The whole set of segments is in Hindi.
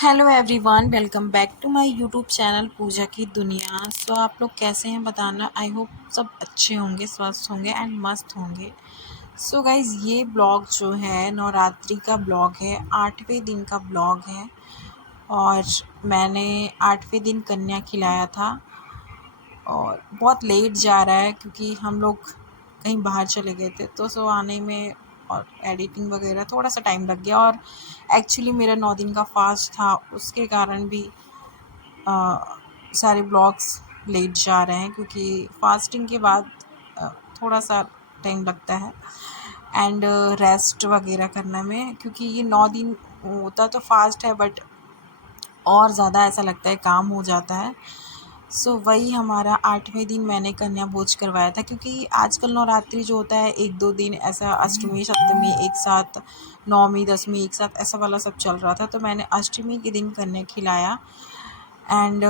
Hello everyone, welcome back to my YouTube channel Pooja की दुनिया। सो आप लोग कैसे हैं बताना। आई होप सब अच्छे होंगे, स्वस्थ होंगे एंड मस्त होंगे। सो गाइज़, ये ब्लॉग जो है नवरात्रि का ब्लॉग है, 8वें दिन का ब्लॉग है। और मैंने 8वें दिन कन्या खिलाया था और बहुत लेट जा रहा है क्योंकि हम लोग कहीं बाहर चले गए थे, तो सो आने में और एडिटिंग वगैरह थोड़ा सा टाइम लग गया। और एक्चुअली मेरा 9 दिन का फास्ट था, उसके कारण भी सारे ब्लॉग्स लेट जा रहे हैं क्योंकि फास्टिंग के बाद अ, थोड़ा सा टाइम लगता है एंड रेस्ट वगैरह करने में, क्योंकि ये 9 दिन होता तो फास्ट है बट और ज़्यादा ऐसा लगता है काम हो जाता है। सो वही हमारा 8वें दिन मैंने कन्या भोज करवाया था, क्योंकि आजकल नवरात्रि जो होता है 1-2 दिन ऐसा, अष्टमी सप्तमी एक साथ, नौमी दसवीं एक साथ, ऐसा वाला सब चल रहा था। तो मैंने अष्टमी के दिन कन्या खिलाया एंड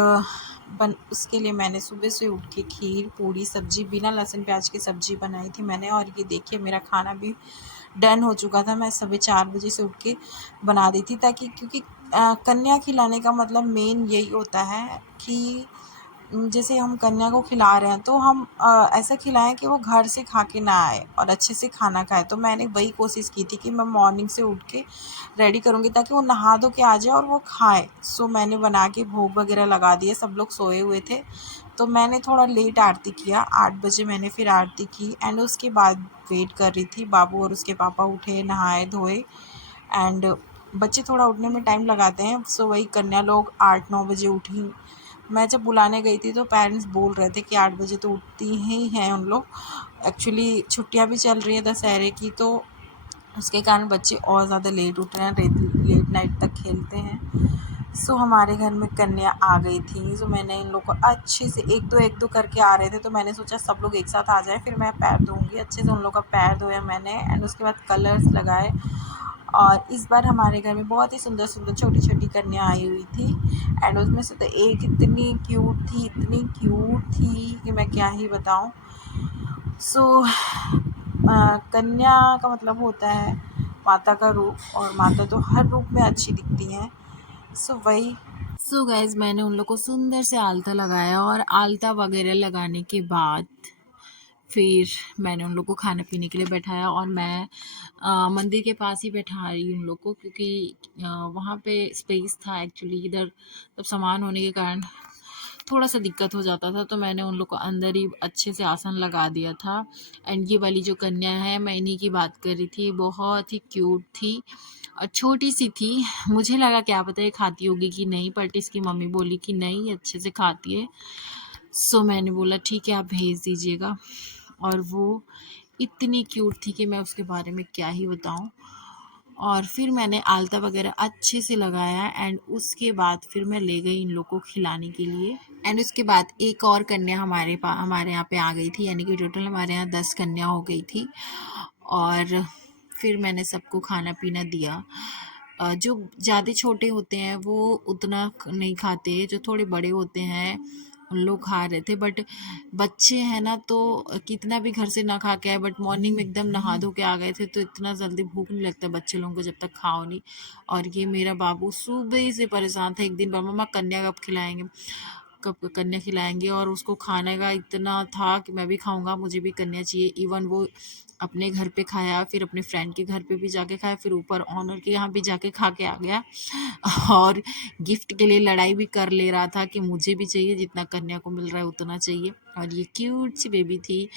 उसके लिए मैंने सुबह से उठ के खीर पूड़ी सब्जी बिना लहसुन प्याज की सब्जी बनाई थी मैंने। और ये देखिए मेरा खाना भी डन हो चुका था। मैं सुबह 4 बजे से उठ के बना दी थी, ताकि क्योंकि कन्या खिलाने का मतलब मेन यही होता है कि जैसे हम कन्या को खिला रहे हैं तो हम ऐसा खिलाएं कि वो घर से खा के ना आए और अच्छे से खाना खाए। तो मैंने वही कोशिश की थी कि मैं मॉर्निंग से उठ के रेडी करूँगी ताकि वो नहा धो के आ जाए और वो खाए। सो मैंने बना के भोग वगैरह लगा दिए, सब लोग सोए हुए थे तो मैंने थोड़ा लेट आरती किया। 8 बजे मैंने फिर आरती की एंड उसके बाद वेट कर रही थी। बाबू और उसके पापा उठे, नहाए धोए एंड बच्चे थोड़ा उठने में टाइम लगाते हैं। सो वही कन्या लोग 8-9 बजे उठी। मैं जब बुलाने गई थी तो पेरेंट्स बोल रहे थे कि 8 बजे तो उठती ही हैं उन लोग। एक्चुअली छुट्टियां भी चल रही है दशहरे की, तो उसके कारण बच्चे और ज़्यादा लेट उठ रहे हैं, लेट नाइट तक खेलते हैं। सो हमारे घर में कन्या आ गई थी। सो मैंने इन लोग को अच्छे से एक दो करके आ रहे थे, तो मैंने सोचा सब लोग एक साथ आ जाए, फिर मैं पैर धोऊंगी। अच्छे से उन लोग का पैर धोया मैंने एंड उसके बाद कलर्स लगाए। और इस बार हमारे घर में बहुत ही सुंदर सुंदर छोटी छोटी कन्या आई हुई थी एंड उसमें से तो एक इतनी क्यूट थी, इतनी क्यूट थी कि मैं क्या ही बताऊं। सो कन्या का मतलब होता है माता का रूप, और माता तो हर रूप में अच्छी दिखती हैं। सो वही। सो गाइज, मैंने उन लोग को सुंदर से आलता लगाया और आलता वगैरह लगाने के बाद फिर मैंने उन लोग को खाने पीने के लिए बैठाया। और मैं मंदिर के पास ही बैठा रही उन लोग को, क्योंकि वहाँ पे स्पेस था। एक्चुअली इधर सब सामान होने के कारण थोड़ा सा दिक्कत हो जाता था, तो मैंने उन लोग को अंदर ही अच्छे से आसन लगा दिया था। एंड ये वाली जो कन्या है, मैं इन्हीं की बात कर रही थी, बहुत ही क्यूट थी और छोटी सी थी। मुझे लगा क्या पता ये खाती होगी कि नहीं, बट इसकी मम्मी बोली कि नहीं, अच्छे से खाती है। सो मैंने बोला ठीक है, आप भेज दीजिएगा। और वो इतनी क्यूट थी कि मैं उसके बारे में क्या ही बताऊं। और फिर मैंने आलता वगैरह अच्छे से लगाया एंड उसके बाद फिर मैं ले गई इन लोग को खिलाने के लिए। एंड उसके बाद एक और कन्या हमारे यहाँ पे आ गई थी, यानी कि टोटल हमारे यहाँ 10 कन्या हो गई थी। और फिर मैंने सबको खाना पीना दिया। जो ज़्यादा छोटे होते हैं वो उतना नहीं खाते, जो थोड़े बड़े होते हैं उन लोग खा रहे थे। बट बच्चे हैं ना, तो कितना भी घर से ना खा के आए, बट मॉर्निंग में एकदम नहा धो के आ गए थे, तो इतना जल्दी भूख नहीं लगता बच्चे लोगों को जब तक खाओ नहीं। और ये मेरा बाबू सुबह से परेशान था, एक दिन मम्मा कन्या कब खिलाएंगे, कब कन्या खिलाएंगे। और उसको खाने का इतना था कि मैं भी खाऊंगा, मुझे भी कन्या चाहिए। इवन वो अपने घर पे खाया, फिर अपने फ्रेंड के घर पे भी जाके खाया, फिर ऊपर ऑनर के यहाँ भी जाके खा के आ गया। और गिफ्ट के लिए लड़ाई भी कर ले रहा था कि मुझे भी चाहिए, जितना कन्या को मिल रहा है उतना चाहिए। और ये क्यूट सी बेबी थी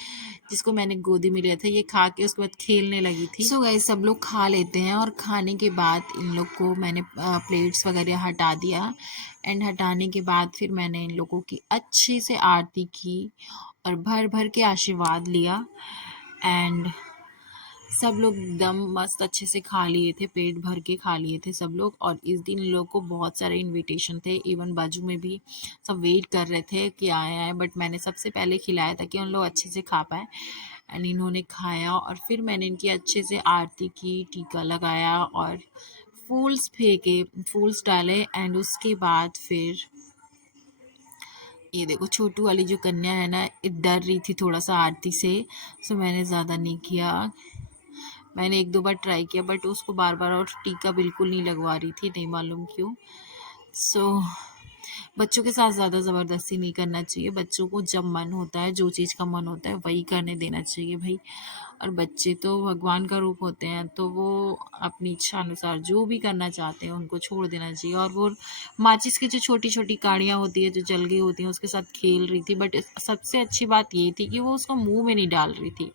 जिसको मैंने गोदी में लिया था, ये खा के उसके बाद खेलने लगी थी। सो गाइस, सब लोग खा लेते हैं और खाने के बाद इन लोग को मैंने प्लेट्स वगैरह हटा दिया। एंड हटाने के बाद फिर मैंने इन लोगों की अच्छे से आरती की और भर भर के आशीर्वाद लिया। एंड सब लोग एकदम मस्त अच्छे से खा लिए थे, पेट भर के खा लिए थे सब लोग। और इस दिन इन लोग को बहुत सारे इनविटेशन थे, इवन बाजू में भी सब वेट कर रहे थे कि आए आए, बट मैंने सबसे पहले खिलाया ताकि उन लोग अच्छे से खा पाए। एंड इन्होंने खाया और फिर मैंने इनकी अच्छे से आरती की, टीका लगाया और फूल्स फेंके, फूल्स डाले। एंड उसके बाद फिर ये देखो, छोटू वाली जो कन्या है ना, ये डर रही थी थोड़ा सा आरती से, सो मैंने ज़्यादा नहीं किया। मैंने 1-2 बार ट्राई किया बट उसको बार बार और टीका बिल्कुल नहीं लगवा रही थी, नहीं मालूम क्यों। सो बच्चों के साथ ज़्यादा ज़बरदस्ती नहीं करना चाहिए। बच्चों को जब मन होता है, जो चीज़ का मन होता है वही करने देना चाहिए भाई। और बच्चे तो भगवान का रूप होते हैं, तो वो अपनी इच्छा अनुसार जो भी करना चाहते हैं उनको छोड़ देना चाहिए। और वो माचिस की जो छोटी-छोटी काड़ियाँ होती है, जो जल गई होती हैं, उसके साथ खेल रही थी। बट सबसे अच्छी बात ये थी कि वो उसको मुँह में नहीं डाल रही थी।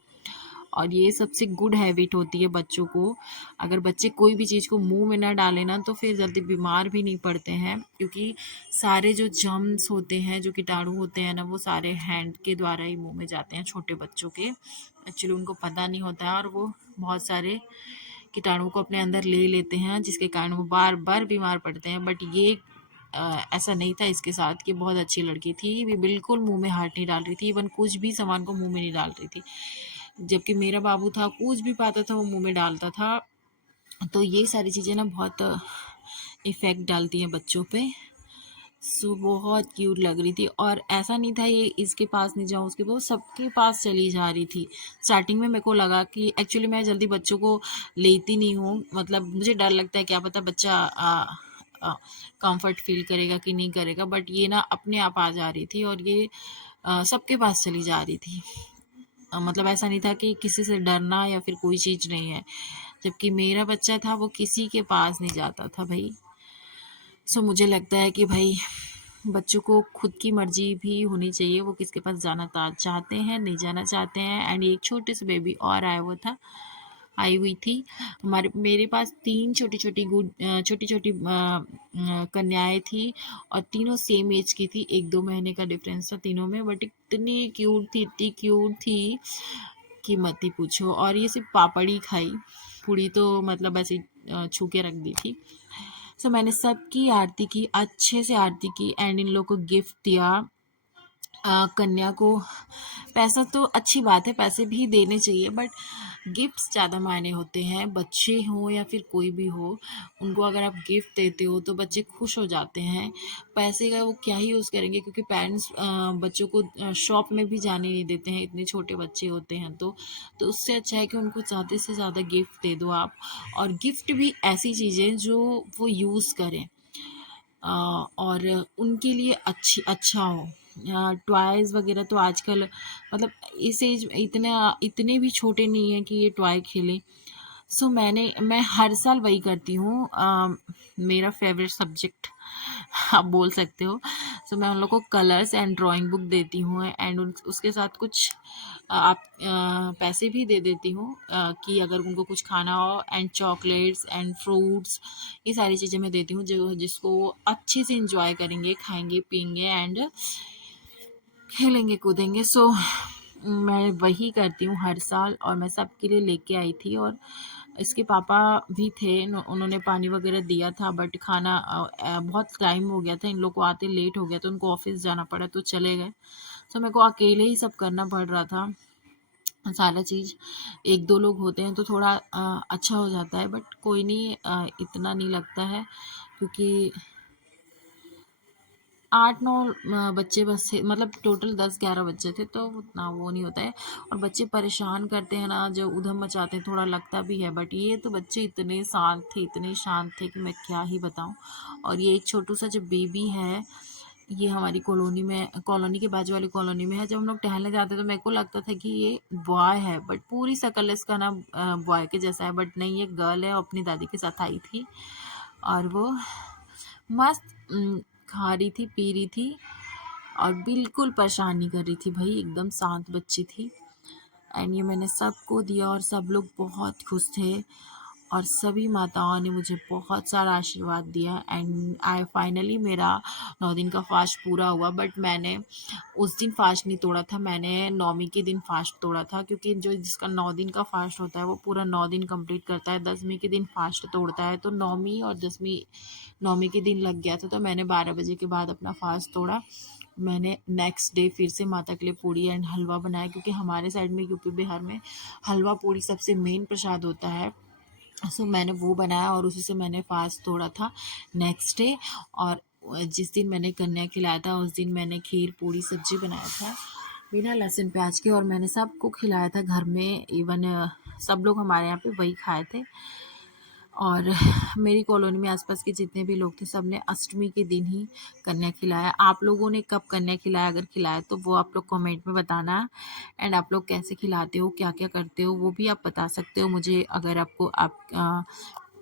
और ये सबसे गुड हैबिट होती है बच्चों को। अगर बच्चे कोई भी चीज़ को मुंह में ना डालें ना, तो फिर जल्दी बीमार भी नहीं पड़ते हैं, क्योंकि सारे जो जर्म्स होते हैं, जो कीटाणु होते हैं ना, वो सारे हैंड के द्वारा ही मुंह में जाते हैं छोटे बच्चों के। एक्चुअली उनको पता नहीं होता है और वो बहुत सारे कीटाणुओं को अपने अंदर ले लेते हैं, जिसके कारण वो बार बार बीमार पड़ते हैं। बट ये ऐसा नहीं था इसके साथ, कि बहुत अच्छी लड़की थी, ये बिल्कुल मुंह में हाथ नहीं डाल रही थी, इवन कुछ भी सामान को मुंह में नहीं डाल रही थी। जबकि मेरा बाबू था, कुछ भी पाता था वो मुंह में डालता था। तो ये सारी चीज़ें ना बहुत इफ़ेक्ट डालती हैं बच्चों पे। सो बहुत क्यूट लग रही थी, और ऐसा नहीं था ये इसके पास नहीं जाऊँ उसके पास, सबके पास चली जा रही थी। स्टार्टिंग में मेरे को लगा कि एक्चुअली मैं जल्दी बच्चों को लेती नहीं हूँ, मतलब मुझे डर लगता है, क्या पता बच्चा कंफर्ट फील करेगा कि नहीं करेगा। बट ये ना अपने आप आ जा रही थी, और ये सबके पास चली जा रही थी। मतलब ऐसा नहीं था कि किसी से डरना या फिर कोई चीज़ नहीं है। जबकि मेरा बच्चा था, वो किसी के पास नहीं जाता था भाई। सो मुझे लगता है कि भाई बच्चों को खुद की मर्जी भी होनी चाहिए, वो किसके पास जाना चाहते हैं, नहीं जाना चाहते हैं। एंड एक छोटे से बेबी और आया हुआ था, आई हुई थी। हमारे मेरे पास 3 छोटी-छोटी कन्याएँ थी, और तीनों सेम ऐज की थी। 1-2 महीने का डिफ़रेंस था तीनों में, बट इतनी क्यूट थी कि मत ही पूछो। और ये सिर्फ़ पापड़ ही खाई, पूड़ी तो मतलब ऐसे ही छू के रख दी थी। सो मैंने सबकी आरती की, अच्छे से आरती की, एंड इन लोगों को गिफ्ट दिया। कन्या को पैसा तो अच्छी बात है, पैसे भी देने चाहिए, बट गिफ्ट्स ज़्यादा मायने होते हैं। बच्चे हों या फिर कोई भी हो, उनको अगर आप गिफ्ट देते हो तो बच्चे खुश हो जाते हैं। पैसे का वो क्या ही यूज़ करेंगे, क्योंकि पेरेंट्स बच्चों को शॉप में भी जाने नहीं देते हैं, इतने छोटे बच्चे होते हैं। तो उससे अच्छा है कि उनको ज़्यादा से ज़्यादा गिफ्ट दे दो आप। और गिफ्ट भी ऐसी चीज़ें जो वो यूज़ करें, और उनके लिए अच्छा हो। टॉयज़ वगैरह तो आजकल, मतलब इस एज इतने भी छोटे नहीं हैं कि ये टॉय खेलें। सो मैं हर साल वही करती हूँ। मेरा फेवरेट सब्जेक्ट आप बोल सकते हो। सो मैं उन लोग को कलर्स एंड ड्राइंग बुक देती हूँ, एंड उसके साथ कुछ आप पैसे भी दे देती हूँ, कि अगर उनको कुछ खाना हो, एंड चॉकलेट्स एंड फ्रूट्स, ये सारी चीज़ें मैं देती हूँ, जो जिसको वो अच्छे से इंजॉय करेंगे, खाएंगे पियेंगे एंड खेलेंगे कूदेंगे। सो मैं वही करती हूँ हर साल, और मैं सबके लिए लेके आई थी। और इसके पापा भी थे, उन्होंने पानी वगैरह दिया था, बट खाना बहुत टाइम हो गया था, इन लोग को आते लेट हो गया, तो उनको ऑफिस जाना पड़ा, तो चले गए। सो मेरे को अकेले ही सब करना पड़ रहा था सारा चीज़। 1-2 लोग होते हैं तो थोड़ा अच्छा हो जाता है, बट कोई नहीं, इतना नहीं लगता है, क्योंकि 8-9 बच्चे बस थे, मतलब टोटल 10-11 बच्चे थे, तो उतना वो नहीं होता है। और बच्चे परेशान करते हैं ना, जो ऊधम मचाते हैं, थोड़ा लगता भी है। बट ये तो बच्चे इतने शांत थे कि मैं क्या ही बताऊँ। और ये एक छोटू सा जो बेबी है, ये हमारी कॉलोनी के बाजू वाली कॉलोनी में है। जब हम लोग टहलने जाते तो मेरे को लगता था कि ये बॉय है, बट पूरी शक्ल इसका ना बॉय के जैसा है, बट नहीं, ये गर्ल है। और अपनी दादी के साथ आई थी, और वो मस्त खा रही थी, पी रही थी, और बिल्कुल परेशान नहीं कर रही थी भाई, एकदम शांत बच्ची थी। एंड ये मैंने सबको दिया, और सब लोग बहुत खुश थे, और सभी माताओं ने मुझे बहुत सारा आशीर्वाद दिया। एंड आई फाइनली मेरा 9 दिन का फास्ट पूरा हुआ। बट मैंने उस दिन फास्ट नहीं तोड़ा था, मैंने नौमी के दिन फास्ट तोड़ा था, क्योंकि जो जिसका 9 दिन का फास्ट होता है वो पूरा 9 दिन कंप्लीट करता है, 10वीं के दिन फास्ट तोड़ता है। तो नौमी के दिन लग गया था, तो मैंने 12 बजे के बाद अपना फास्ट तोड़ा। मैंने नेक्स्ट डे फिर से माता के लिए पूड़ी एंड हलवा बनाया, क्योंकि हमारे साइड में यूपी बिहार में हलवा पूड़ी सबसे मेन प्रसाद होता है। सो मैंने वो बनाया, और उसी से मैंने फास्ट तोड़ा था नेक्स्ट डे। और जिस दिन मैंने कन्या खिलाया था, उस दिन मैंने खीर पूड़ी सब्जी बनाया था बिना लहसुन प्याज के, और मैंने सबको खिलाया था घर में। इवन सब लोग हमारे यहाँ पे वही खाए थे। और मेरी कॉलोनी में आसपास के जितने भी लोग थे सब ने अष्टमी के दिन ही कन्या खिलाया। आप लोगों ने कब कन्या खिलाया, अगर खिलाया तो वो आप लोग कमेंट में बताना। एंड आप लोग कैसे खिलाते हो, क्या क्या करते हो, वो भी आप बता सकते हो मुझे। अगर आपको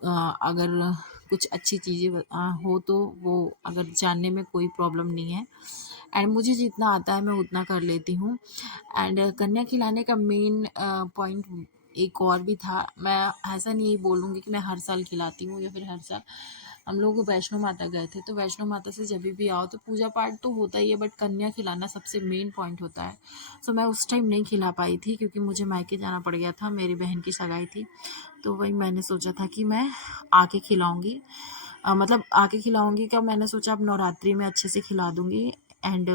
अगर कुछ अच्छी चीज़ें हो तो वो अगर जानने में कोई प्रॉब्लम नहीं है। एंड मुझे जितना आता है मैं उतना कर लेती हूँ। एंड कन्या खिलाने का मेन पॉइंट एक और भी था। मैं ऐसा नहीं बोलूँगी कि मैं हर साल खिलाती हूँ या फिर हर साल। हम लोग वैष्णो माता गए थे, तो वैष्णो माता से जब भी आओ तो पूजा पाठ तो होता ही है, बट कन्या खिलाना सबसे मेन पॉइंट होता है। सो मैं उस टाइम नहीं खिला पाई थी क्योंकि मुझे मायके जाना पड़ गया था, मेरी बहन की सगाई थी। तो वही मैंने सोचा था कि मैं आके खिलाऊंगी। मतलब आके खिलाऊंगी क्या, मैंने सोचा अब नवरात्रि में अच्छे से खिला दूंगी। एंड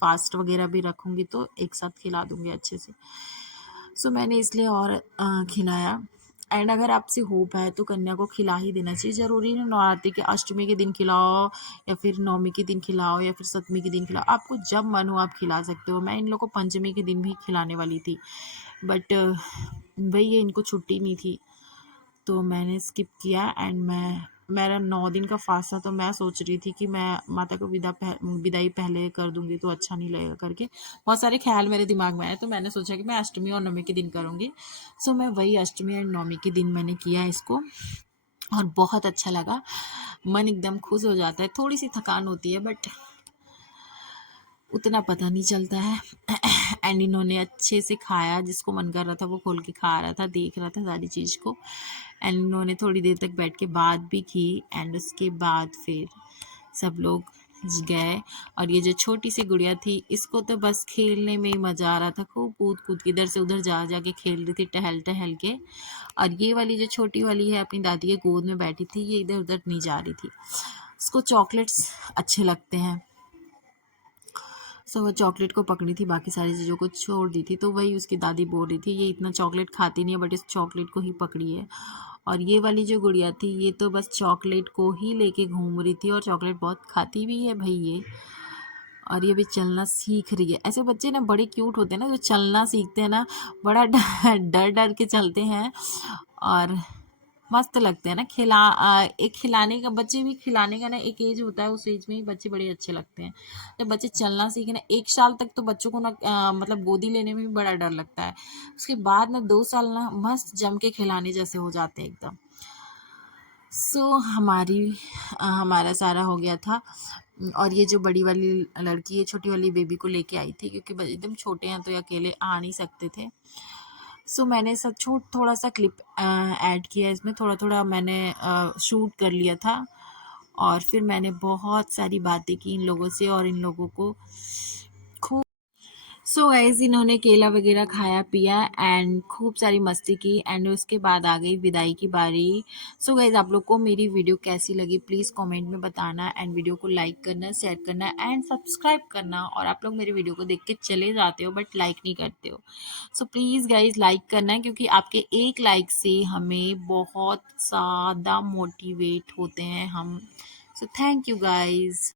फास्ट वगैरह भी रखूंगी तो एक साथ खिला दूंगी अच्छे से। सो मैंने इसलिए और खिलाया। एंड अगर आपसे हो पाए तो कन्या को खिला ही देना चाहिए। ज़रूरी है नवरात्रि के अष्टमी के दिन खिलाओ या फिर नवमी के दिन खिलाओ या फिर सप्तमी के दिन खिलाओ, आपको जब मन हो आप खिला सकते हो। मैं इन लोगों को पंचमी के दिन भी खिलाने वाली थी, बट भई ये इनको छुट्टी नहीं थी तो मैंने स्किप किया। एंड मेरा 9 दिन का फास्ट था, तो मैं सोच रही थी कि मैं माता को विदाई पहले कर दूंगी तो अच्छा नहीं लगेगा करके बहुत सारे ख्याल मेरे दिमाग में आए। तो मैंने सोचा कि मैं अष्टमी और नवमी के दिन करूँगी। सो मैं वही अष्टमी और नवमी के दिन मैंने किया इसको, और बहुत अच्छा लगा। मन एकदम खुश हो जाता है। थोड़ी सी थकान होती है बट उतना पता नहीं चलता है। एंड इन्होंने अच्छे से खाया, जिसको मन कर रहा था वो खोल के खा रहा था, देख रहा था सारी चीज़ को। एंड इन्होंने थोड़ी देर तक बैठ के बात भी की। एंड उसके बाद फिर सब लोग गए। और ये जो छोटी सी गुड़िया थी, इसको तो बस खेलने में ही मज़ा आ रहा था। खूब कूद कूद के इधर से उधर जा जा के खेल रही थी, टहल टहल के। और ये वाली जो छोटी वाली है अपनी दादी के गोद में बैठी थी, ये इधर उधर नहीं जा रही थी। इसको चॉकलेट्स अच्छे लगते हैं, सो वो चॉकलेट को पकड़ी थी, बाकी सारी चीज़ों को छोड़ दी थी। तो वही उसकी दादी बोल रही थी ये इतना चॉकलेट खाती नहीं है बट इस चॉकलेट को ही पकड़ी है। और ये वाली जो गुड़िया थी ये तो बस चॉकलेट को ही लेके घूम रही थी, और चॉकलेट बहुत खाती भी है भाई ये। और ये भी चलना सीख रही है। ऐसे बच्चे ना बड़े क्यूट होते हैं ना, जो चलना सीखते हैं ना, बड़ा डर डर डर के चलते हैं और मस्त लगते हैं ना। एक खिलाने का, बच्चे भी खिलाने का ना एक एज होता है, उस एज में ही बच्चे बड़े अच्छे लगते हैं। जब बच्चे चलना सीखे ना, 1 साल तक तो बच्चों को ना मतलब गोदी लेने में भी बड़ा डर लगता है। उसके बाद ना 2 साल ना मस्त जम के खिलाने जैसे हो जाते हैं एकदम। सो हमारा सारा हो गया था। और ये जो बड़ी वाली लड़की है छोटी वाली बेबी को लेके आई थी, क्योंकि एकदम छोटे हैं तो ये अकेले आ नहीं सकते थे। सो मैंने सब थोड़ा सा क्लिप ऐड किया इसमें, थोड़ा थोड़ा मैंने शूट कर लिया था। और फिर मैंने बहुत सारी बातें की इन लोगों से, और इन लोगों को खूब। सो गाइज इन्होंने केला वगैरह खाया पिया एंड खूब सारी मस्ती की। एंड उसके बाद आ गई विदाई की बारी। सो गाइज आप लोग को मेरी वीडियो कैसी लगी प्लीज़ कमेंट में बताना। एंड वीडियो को लाइक करना, शेयर करना एंड सब्सक्राइब करना। और आप लोग मेरी वीडियो को देख के चले जाते हो बट लाइक नहीं करते हो। सो प्लीज़ गाइज लाइक करना है, क्योंकि आपके एक लाइक से हमें बहुत ज़्यादा मोटिवेट होते हैं हम। So thank you guys.